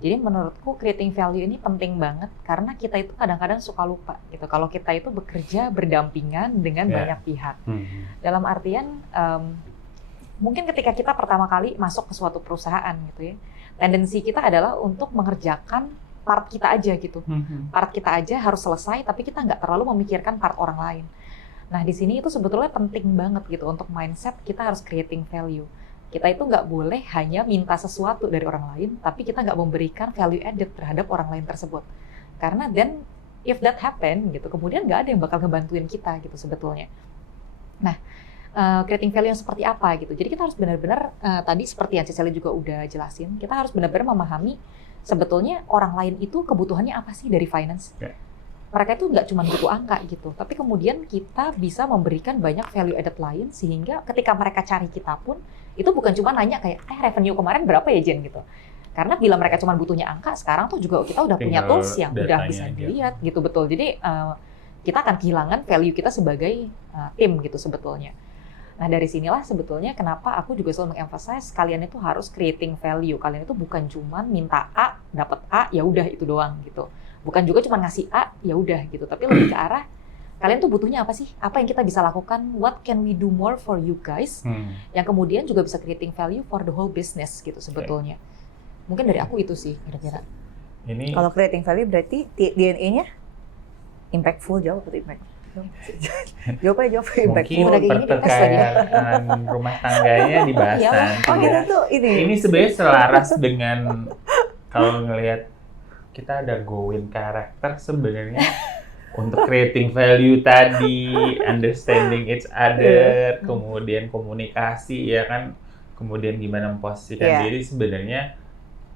Jadi menurutku creating value ini penting banget karena kita itu kadang-kadang suka lupa gitu. Kalau kita itu bekerja berdampingan dengan banyak pihak. Dalam artian mungkin ketika kita pertama kali masuk ke suatu perusahaan gitu ya, tendensi kita adalah untuk mengerjakan part kita aja gitu. Part kita aja harus selesai, tapi kita nggak terlalu memikirkan part orang lain. Nah, di sini itu sebetulnya penting banget gitu untuk mindset kita harus creating value. Kita itu nggak boleh hanya minta sesuatu dari orang lain, tapi kita nggak memberikan value added terhadap orang lain tersebut. Karena then, if that happen, gitu, kemudian nggak ada yang bakal ngebantuin kita gitu sebetulnya. Nah, creating value yang seperti apa gitu. Jadi kita harus benar-benar, tadi seperti yang Cicely juga udah jelasin, kita harus benar-benar memahami sebetulnya orang lain itu kebutuhannya apa sih dari finance. Mereka itu nggak cuma butuh angka gitu, tapi kemudian kita bisa memberikan banyak value added lain sehingga ketika mereka cari kita pun itu bukan cuma nanya kayak revenue kemarin berapa ya Jen gitu. Karena bila mereka cuma butuhnya angka, sekarang tuh juga kita udah punya tools yang udah bisa dilihat gitu betul. Jadi kita akan kehilangan value kita sebagai tim gitu sebetulnya. Nah dari sinilah sebetulnya kenapa aku juga selalu mengemphasize kalian itu harus creating value. Kalian itu bukan cuma minta A, dapat A, ya udah itu doang gitu. Bukan juga cuma ngasih A, ya udah gitu. Tapi lebih ke arah kalian tuh butuhnya apa sih? Apa yang kita bisa lakukan? What can we do more for you guys? Yang kemudian juga bisa creating value for the whole business gitu sebetulnya. Mungkin dari aku itu sih kira-kira. Ini Kalau creating value berarti DNA-nya impactful, jawab atau impact? Jawab impactful. mungkin pertikaian rumah tangganya dibahas nanti. Oh kita tuh Ini sebenarnya selaras dengan kalau ngelihat kita ada go-win karakter sebenarnya untuk creating value tadi, understanding each other, kemudian komunikasi ya kan, kemudian gimana memposisikan diri sebenarnya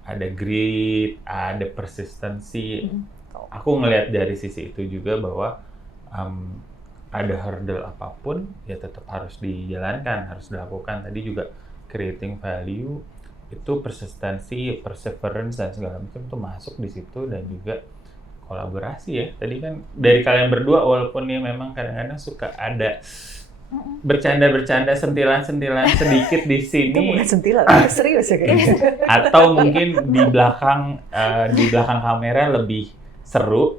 ada grit, ada persistency. Aku ngelihat dari sisi itu juga bahwa ada hurdle apapun ya tetap harus dijalankan, harus dilakukan. Tadi juga creating value itu persistency, perseverance dan segala macam itu masuk di situ dan juga kolaborasi ya. Tadi kan dari kalian berdua walaupun ya memang kadang-kadang suka ada bercanda-bercanda, sentilan-sentilan sedikit di sini. Itu bukan sentilan, serius ya kayaknya. Atau mungkin di belakang kamera lebih seru.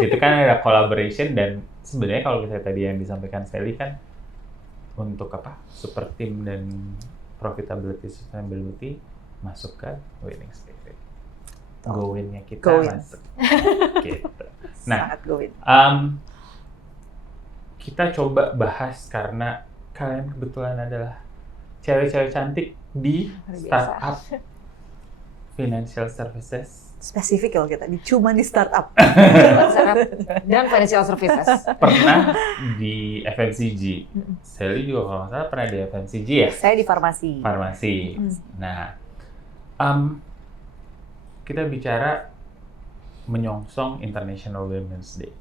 Itu kan ada collaboration dan sebenarnya kalau misalnya tadi yang disampaikan Sally kan untuk apa? Super team dan profitability, sustainability masuk ke winning spirit. Go win-nya kita masuk. Gitu. Nah, sangat go win. Kita coba bahas karena kalian kebetulan adalah cewek-cewek cantik di startup financial services. Spesifik kalau kita, cuma di startup. Dan financial services. Pernah di FMCG. Sally juga kalau nggak salah pernah di FMCG ya? Saya di farmasi. Nah, kita bicara menyongsong International Women's Day.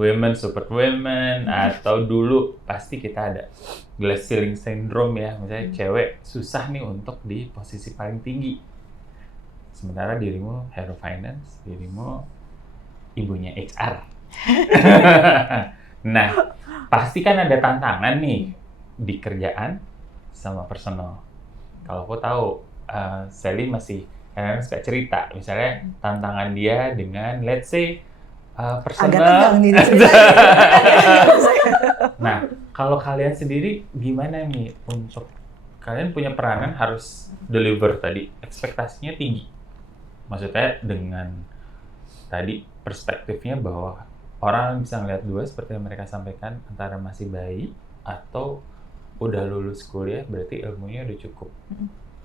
Women support women, atau dulu pasti kita ada glass ceiling syndrome ya, misalnya cewek susah nih untuk di posisi paling tinggi. Sementara dirimu head of finance, dirimu ibunya HR. Nah, pasti kan ada tantangan nih di kerjaan sama personal. Kalau aku tahu, Sally masih kadang-kadang suka cerita, misalnya tantangan dia dengan, let's say, personal. Agak tegang nih Nah, kalau kalian sendiri gimana nih untuk kalian punya peranan harus deliver tadi, ekspektasinya tinggi. Maksudnya dengan tadi perspektifnya bahwa orang bisa ngeliat dua seperti yang mereka sampaikan, antara masih bayi atau udah lulus kuliah, berarti ilmunya udah cukup.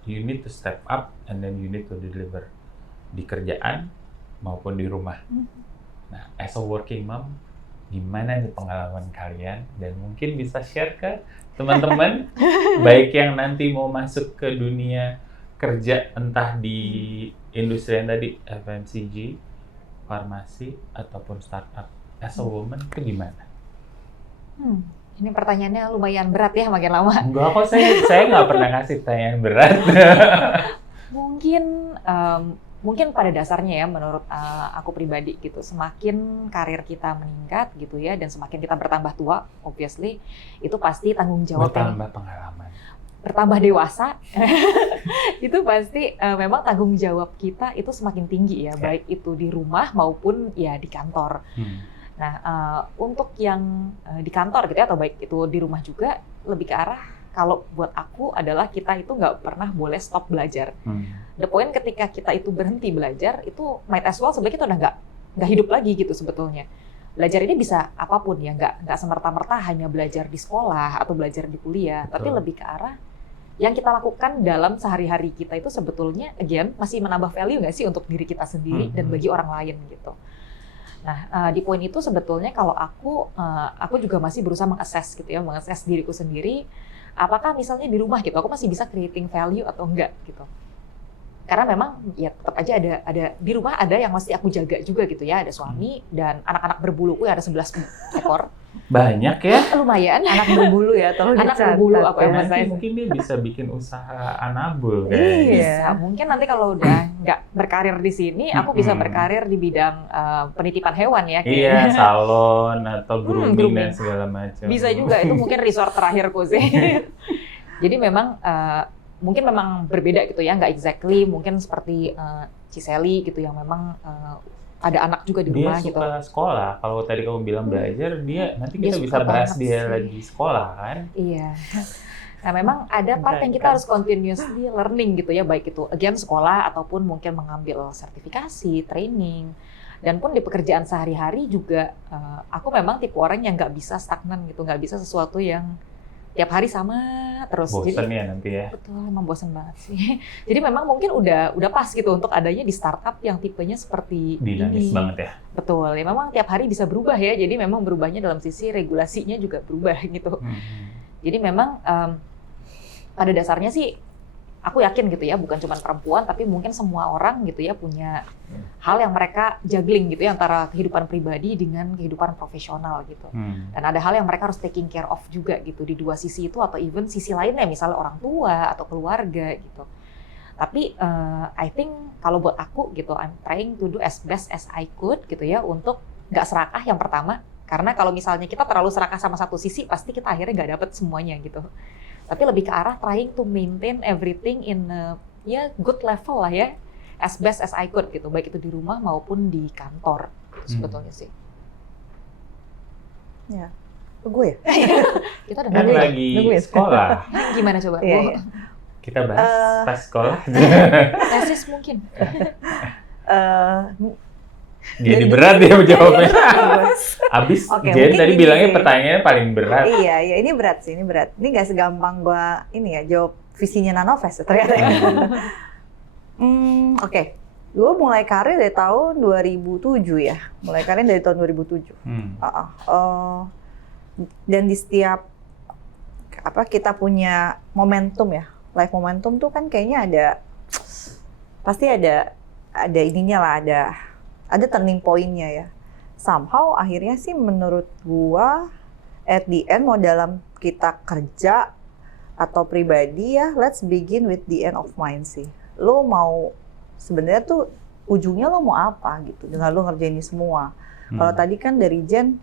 You need to step up and then you need to deliver di kerjaan maupun di rumah. Nah, as a working mom, gimana nih pengalaman kalian? Dan mungkin bisa share ke teman-teman, baik yang nanti mau masuk ke dunia kerja, entah di industri yang tadi, FMCG, farmasi, ataupun startup. As a woman, itu gimana? Ini pertanyaannya lumayan berat ya, makin lama. Enggak kok, saya nggak pernah ngasih pertanyaan berat. Mungkin pada dasarnya ya, menurut aku pribadi gitu, semakin karir kita meningkat gitu ya, dan semakin kita bertambah tua, obviously, itu pasti tanggung jawab. Bertambah pengalaman. bertambah dewasa, itu pasti memang tanggung jawab kita itu semakin tinggi ya, baik itu di rumah maupun ya di kantor. Nah, untuk yang di kantor gitu ya, atau baik itu di rumah juga, lebih ke arah kalau buat aku adalah kita itu nggak pernah boleh stop belajar. The point ketika kita itu berhenti belajar, itu might as well sebenarnya kita udah nggak hidup lagi gitu sebetulnya. Belajar ini bisa apapun ya, nggak semerta-merta hanya belajar di sekolah atau belajar di kuliah, tapi lebih ke arah yang kita lakukan dalam sehari-hari kita itu sebetulnya, again, masih menambah value nggak sih untuk diri kita sendiri dan bagi orang lain gitu. Nah, di poin itu sebetulnya kalau aku juga masih berusaha mengakses gitu ya, mengakses diriku sendiri, apakah misalnya di rumah gitu, aku masih bisa creating value atau enggak gitu. Karena memang ya tetap aja ada di rumah ada yang mesti aku jaga juga gitu ya, ada suami dan anak-anak berbuluku yang ada 11 ekor. Banyak ya? Lumayan. Anak berbulu ya, tolong Anak dicatat. berbulu apa yang Nanti saya mungkin dia bisa bikin usaha anabul guys. bisa. Mungkin nanti kalau udah nggak berkarir di sini, aku bisa berkarir di bidang penitipan hewan ya. Iya, salon atau grooming grooming dan segala macam. Bisa juga, itu mungkin resort terakhirku sih. Jadi memang mungkin memang berbeda gitu ya, nggak exactly mungkin seperti Ciseli gitu yang memang ada anak juga di rumah dia gitu. suka sekolah. Kalau tadi kamu bilang belajar, dia nanti Dia kita bisa suka bahas banget dia sih. lagi sekolah kan. Iya. Nah memang ada part yang kita harus continuously learning gitu ya, baik itu again sekolah ataupun mungkin mengambil sertifikasi, training. Dan pun di pekerjaan sehari-hari juga aku memang tipe orang yang nggak bisa stagnan gitu, nggak bisa sesuatu yang tiap hari sama terus. Bosen Jadi, ya nanti ya. betul, emang bosen banget sih. Jadi memang mungkin udah pas gitu untuk adanya di startup yang tipenya seperti Dinamis ini. banget ya. Betul, ya memang tiap hari bisa berubah ya. Jadi memang berubahnya dalam sisi regulasinya juga berubah gitu. Jadi memang pada dasarnya sih aku yakin gitu ya, bukan cuma perempuan tapi mungkin semua orang gitu ya punya hal yang mereka juggling gitu ya antara kehidupan pribadi dengan kehidupan profesional gitu. Dan ada hal yang mereka harus taking care of juga gitu di dua sisi itu, atau even sisi lainnya misalnya orang tua atau keluarga gitu. Tapi I think kalau buat aku gitu, I'm trying to do as best as I could gitu ya, untuk nggak serakah yang pertama. Karena kalau misalnya kita terlalu serakah sama satu sisi, pasti kita akhirnya nggak dapet semuanya gitu. Tapi lebih ke arah trying to maintain everything in a good level lah ya, as best as I could gitu, baik itu di rumah maupun di kantor sebetulnya sih. Ya, gue ya. Kita udah Kan nunggu lagi ya? sekolah. Gimana coba? Iya, Bu? iya. Kita bahas pas sekolah. Tesis mungkin. Jadi berat dia jawabnya. Abis Oke, Jen mungkin tadi gini bilangnya sih. pertanyaannya paling berat. Iya, ini berat sih, ini berat. Ini nggak segampang gue ini ya jawab visinya Nanofest ternyata. Oke. Gue mulai karir dari tahun 2007 ya. Mulai karir dari tahun 2007. Dan di setiap kita punya momentum ya. Life momentum tuh kan kayaknya pasti ada ininya lah, ada turning point-nya ya. Somehow akhirnya sih menurut gua at the end, mau dalam kita kerja atau pribadi ya, let's begin with the end of mind sih. Lo mau sebenarnya tuh ujungnya lo mau apa gitu dengan lo ngerjain ini semua. Kalau tadi kan dari Jen,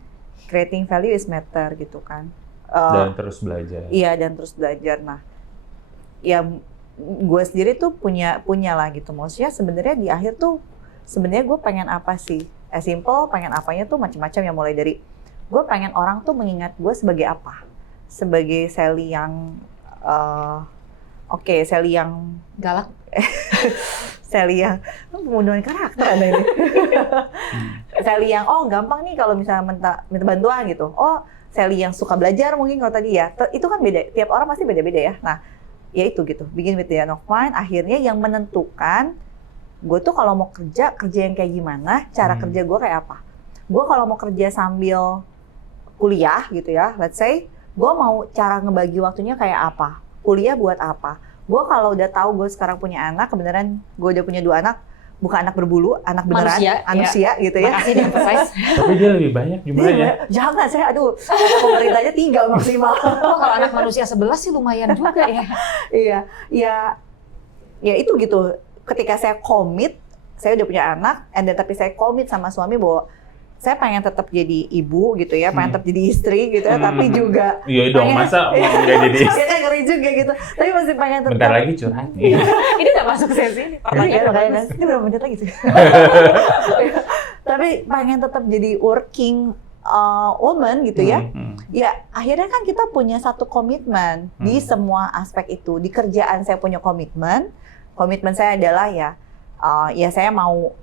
creating value is matter gitu kan. Dan terus belajar. Iya, dan terus belajar. Nah, ya gue sendiri tuh punya lah gitu. Maksudnya sebenarnya di akhir tuh sebenarnya gue pengen apa sih? As simple, pengen apanya tuh macam-macam ya, mulai dari gue pengen orang tuh mengingat gue sebagai apa? Sebagai Sally yang Sally yang Galak. Sally yang pembunuhan karakter ada ini. Sally yang gampang nih kalau misalnya minta bantuan gitu. Sally yang suka belajar mungkin kalau tadi ya. Itu kan beda. Tiap orang pasti beda-beda ya. Nah, ya itu gitu. Begin with the end of mind. Akhirnya yang menentukan gue tuh kalau mau kerja yang kayak gimana, cara kerja gue kayak apa. Gue kalau mau kerja sambil kuliah gitu ya, let's say, gue mau cara ngebagi waktunya kayak apa, kuliah buat apa. Gue kalau udah tahu gue sekarang punya anak, kebenaran gue udah punya 2 anak, bukan anak berbulu, anak beneran, manusia gitu ya. Makasih di-emphasize. Tapi dia lebih banyak jumlahnya. Jangan, saya pemerintahnya 3 maksimal. Kalau anak manusia 11 sih lumayan juga ya. Iya, itu gitu. Ketika saya komit, saya udah punya anak, tapi saya komit sama suami bahwa saya pengen tetap jadi ibu gitu ya, pengen tetap jadi istri gitu ya, tapi juga iya dong, masa mau nggak jadi istri? ya kan ngeri juga gitu, tapi masih pengen tetap. Bentar lagi curhat nih. Ini nggak masuk sesi ini. Pertanyaan Ini berapa menit lagi sih? Tapi pengen tetap jadi working woman gitu ya. Ya akhirnya kan kita punya satu komitmen di semua aspek itu. Di kerjaan saya punya komitmen saya adalah ya saya mau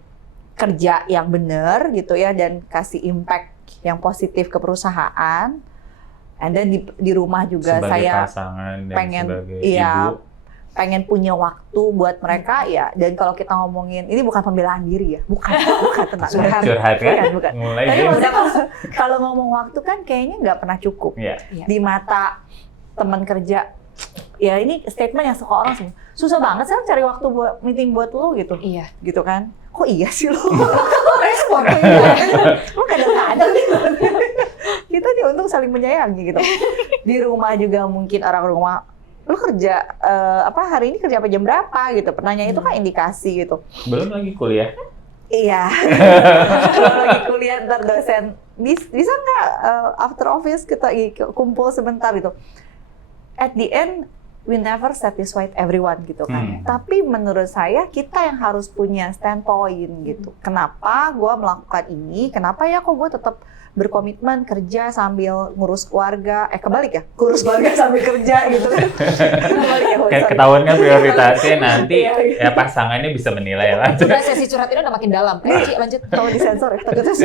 kerja yang benar gitu ya, dan kasih impact yang positif ke perusahaan. And then di rumah juga sebagai saya pasangan dan pengen sebagai iya, ibu. pengen punya waktu buat mereka ya. Dan kalau kita ngomongin ini bukan pembelaan diri ya, bukan tenang. Curhat kan? Bukan. Mulai Tapi dia. maksudnya kalau ngomong waktu kan kayaknya nggak pernah cukup. Iya. Di mata teman kerja, ya ini statement yang suka orang semua. Susah banget sih cari waktu buat meeting buat lo gitu. Iya. Gitu kan. Kok iya sih lo? Respon lo kadang-kadang gitu. Kita nih untung saling menyayangi gitu. Di rumah juga mungkin orang rumah, lo kerja hari ini kerja apa jam berapa gitu. Pertanyaan itu kan indikasi gitu. Belum lagi kuliah. Iya. Kalau lagi kuliah ntar dosen bisa nggak after office kita kumpul sebentar gitu. At the end we never satisfied everyone gitu kan. Tapi menurut saya kita yang harus punya standpoint gitu. Kenapa gue melakukan ini? Kenapa ya kok gue tetap berkomitmen kerja sambil ngurus keluarga? Kebalik ya, ngurus keluarga sambil kerja gitu kan. Kebalik ya. Kayak ketahuan kan prioritasnya nanti ya pasangannya bisa menilai lah. Udah sesi curhat ini udah makin dalam. Ci, lanjut. Kalau disensor ya, takutnya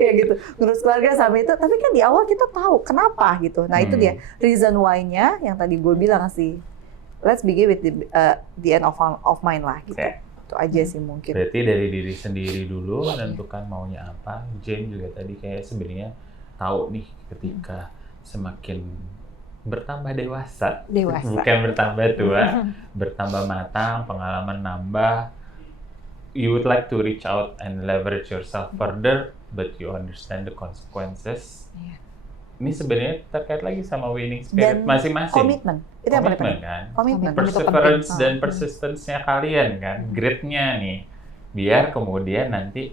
ya gitu. Ngurus keluarga sambil itu, tapi kan di awal kita tahu kenapa gitu. Nah itu dia reason why-nya yang tadi gue bilang sih. Let's begin with the end of mind lah gitu. Okay. Itu aja sih mungkin. Berarti dari diri sendiri dulu menentukan maunya apa. Jane juga tadi kayak sebenarnya tahu nih ketika semakin bertambah dewasa. Bukan bertambah tua, bertambah matang, pengalaman nambah. You would like to reach out and leverage yourself further, but you understand the consequences. Ini sebenarnya terkait lagi sama winning spirit masing-masing. Komitmen. Itu yang paling penting. Kan? Komitmen. Perseverance dan persistence-nya kalian kan. Grit-nya nih. Biar kemudian nanti,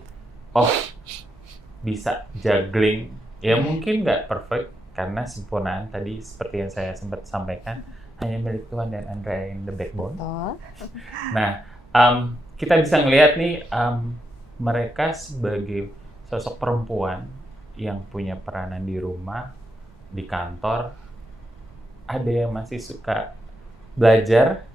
bisa juggling. Ya mungkin nggak perfect, karena sempurnaan tadi seperti yang saya sempat sampaikan, hanya milik Tuhan dan Andrea in the backbone. Nah, kita bisa ngelihat nih, mereka sebagai sosok perempuan yang punya peranan di rumah, di kantor, ada yang masih suka belajar,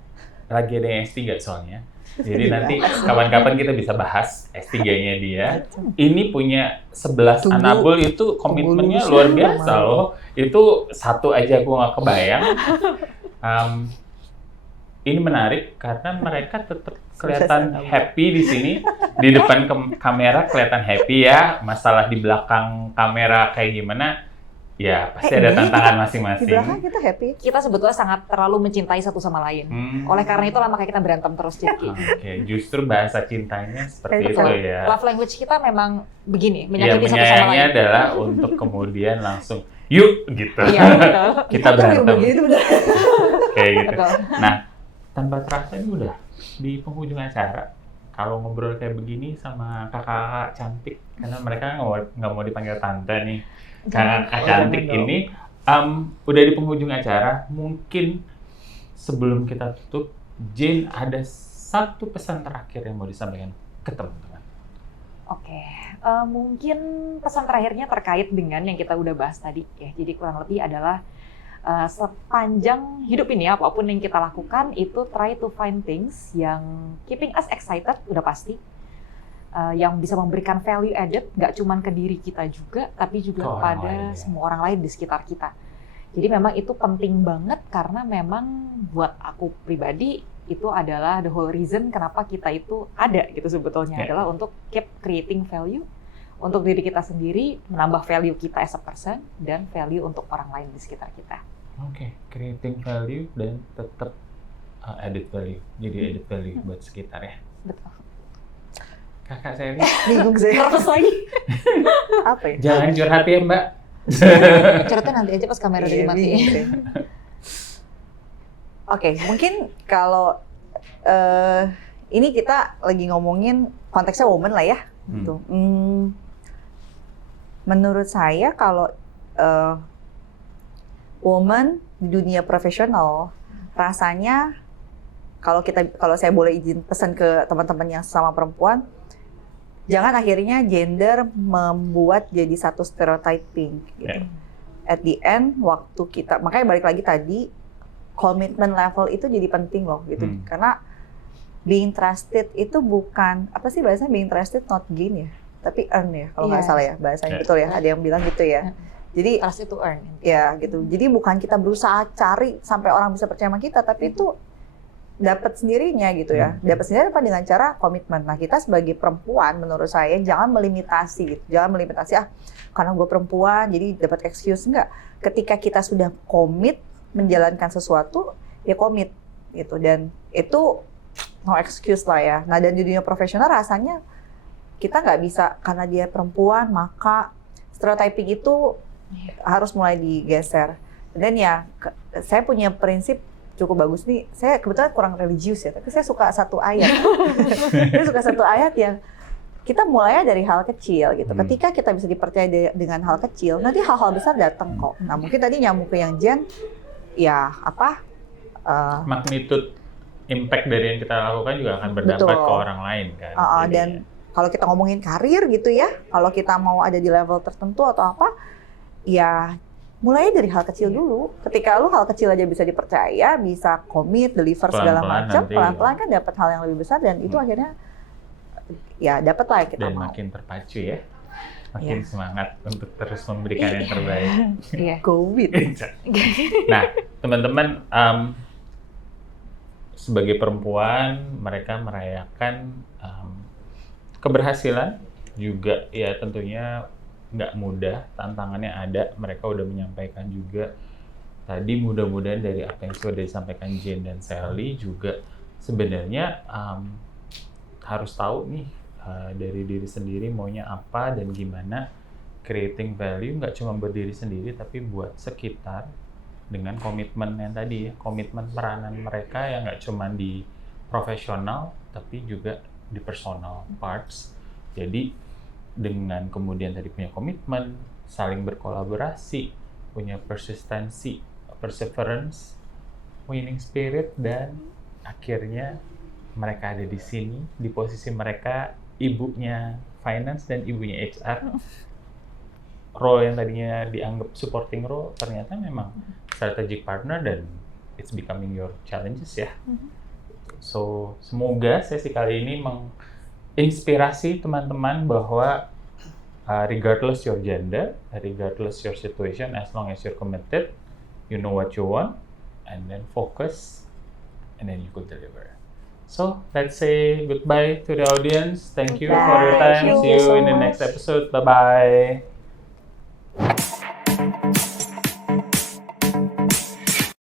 lagi ada yang S3 soalnya. Jadi nanti kapan-kapan kita bisa bahas S3-nya dia. Ini punya 11 anabul itu komitmennya luar biasa loh. Itu satu aja gue nggak kebayang. Ini menarik karena mereka tetap kelihatan happy di sini. Di depan kamera kelihatan happy ya. Masalah di belakang kamera kayak gimana? Ya pasti ada tantangan masing-masing. Di belakang kita happy. Kita sebetulnya sangat terlalu mencintai satu sama lain. Oleh karena itu makanya kita berantem terus jadi. Oke, justru bahasa cintanya seperti itu ya. Love language kita memang begini, Ya, menyakiti satu sama lain. menyayangnya adalah untuk kemudian langsung yuk gitu. Iya, betul. Kita berantem. Kayak gitu. Betul. Nah, tanpa terasa ini udah di penghujung acara. Kalau ngobrol kayak begini sama kakak-kakak cantik, karena mereka nggak mau dipanggil tante nih. Kakak cantik ini udah di penghujung acara. Mungkin sebelum kita tutup, Jane ada satu pesan terakhir yang mau disampaikan ke teman-teman. Oke, mungkin pesan terakhirnya terkait dengan yang kita udah bahas tadi ya. Jadi kurang lebih adalah sepanjang hidup ini apapun yang kita lakukan itu try to find things yang keeping us excited, udah pasti. Yang bisa memberikan value added, nggak cuma ke diri kita juga, tapi juga kepada semua orang lain di sekitar kita. Jadi memang itu penting banget karena memang buat aku pribadi itu adalah the whole reason kenapa kita itu ada gitu sebetulnya adalah untuk keep creating value untuk diri kita sendiri, menambah value kita as a person dan value untuk orang lain di sekitar kita. Oke, creating value dan tetap added value. Jadi added value buat sekitar ya. Betul. Kakak saya bingung sih. Nervous lagi. Apa ya? Jangan curhat ya Mbak. Curhatnya nanti aja pas kamera udah dimatiin. Oke, mungkin kalau ini kita lagi ngomongin konteksnya woman lah ya. Gitu. menurut saya kalau woman di dunia profesional rasanya kalau saya boleh izin pesan ke teman-teman yang sama perempuan, jangan akhirnya gender membuat jadi satu stereotyping gitu. At the end waktu kita, makanya balik lagi tadi, commitment level itu jadi penting loh gitu. Karena being trusted itu bukan apa sih bahasanya, being trusted not gain ya, tapi earn ya kalau nggak salah ya bahasanya. Betul ya, ada yang bilang gitu ya. Jadi trust itu earn. Ya gitu. Jadi bukan kita berusaha cari sampai orang bisa percaya sama kita, tapi itu dapat sendirinya gitu ya. Dapat sendiri apa dengan cara komitmen. Nah, kita sebagai perempuan menurut saya jangan melimitasi gitu. Jangan melimitasi karena gue perempuan jadi dapat excuse, enggak. Ketika kita sudah komit menjalankan sesuatu, ya komit gitu, dan itu no excuse lah ya. Nah, dan di dunia profesional rasanya kita nggak bisa karena dia perempuan maka stereotyping itu harus mulai digeser. Dan ya saya punya prinsip cukup bagus nih. Saya kebetulan kurang religius ya, tapi saya suka satu ayat. Saya suka satu ayat yang kita mulai dari hal kecil gitu. Ketika kita bisa dipercaya dengan hal kecil, nanti hal-hal besar datang kok. Nah, mungkin tadi nyambung ke yang Jen, ya apa? Magnitude impact dari yang kita lakukan juga akan berdampak ke orang lain kan. Dan kalau kita ngomongin karir gitu ya, kalau kita mau ada di level tertentu atau apa, ya mulai dari hal kecil dulu. Ketika lu hal kecil aja bisa dipercaya, bisa komit, deliver segala macam, pelan-pelan kan dapat hal yang lebih besar, dan itu akhirnya ya dapat lah kita dan mau. Makin terpacu ya, makin semangat untuk terus memberikan yang terbaik. Go with. Nah, teman-teman, sebagai perempuan mereka merayakan keberhasilan juga ya, tentunya nggak mudah, tantangannya ada. Mereka udah menyampaikan juga tadi, mudah-mudahan dari apa yang sudah disampaikan Jen dan Sally juga sebenarnya harus tahu nih dari diri sendiri maunya apa dan gimana creating value, nggak cuma buat diri sendiri tapi buat sekitar, dengan komitmen yang tadi ya, komitmen peranan mereka yang nggak cuma di profesional tapi juga di personal parts. Jadi dengan kemudian tadi punya komitmen, saling berkolaborasi, punya persistency, perseverance, winning spirit, dan akhirnya mereka ada di sini, di posisi mereka ibunya finance dan ibunya HR. Role yang tadinya dianggap supporting role ternyata memang strategic partner, dan it's becoming your challenges ya. So, semoga sesi kali ini inspirasi teman-teman bahwa regardless your gender, regardless your situation, as long as you're committed, you know what you want, and then focus, and then you could deliver. So let's say goodbye to the audience. Thank you for your time. See you in the next episode. Bye-bye.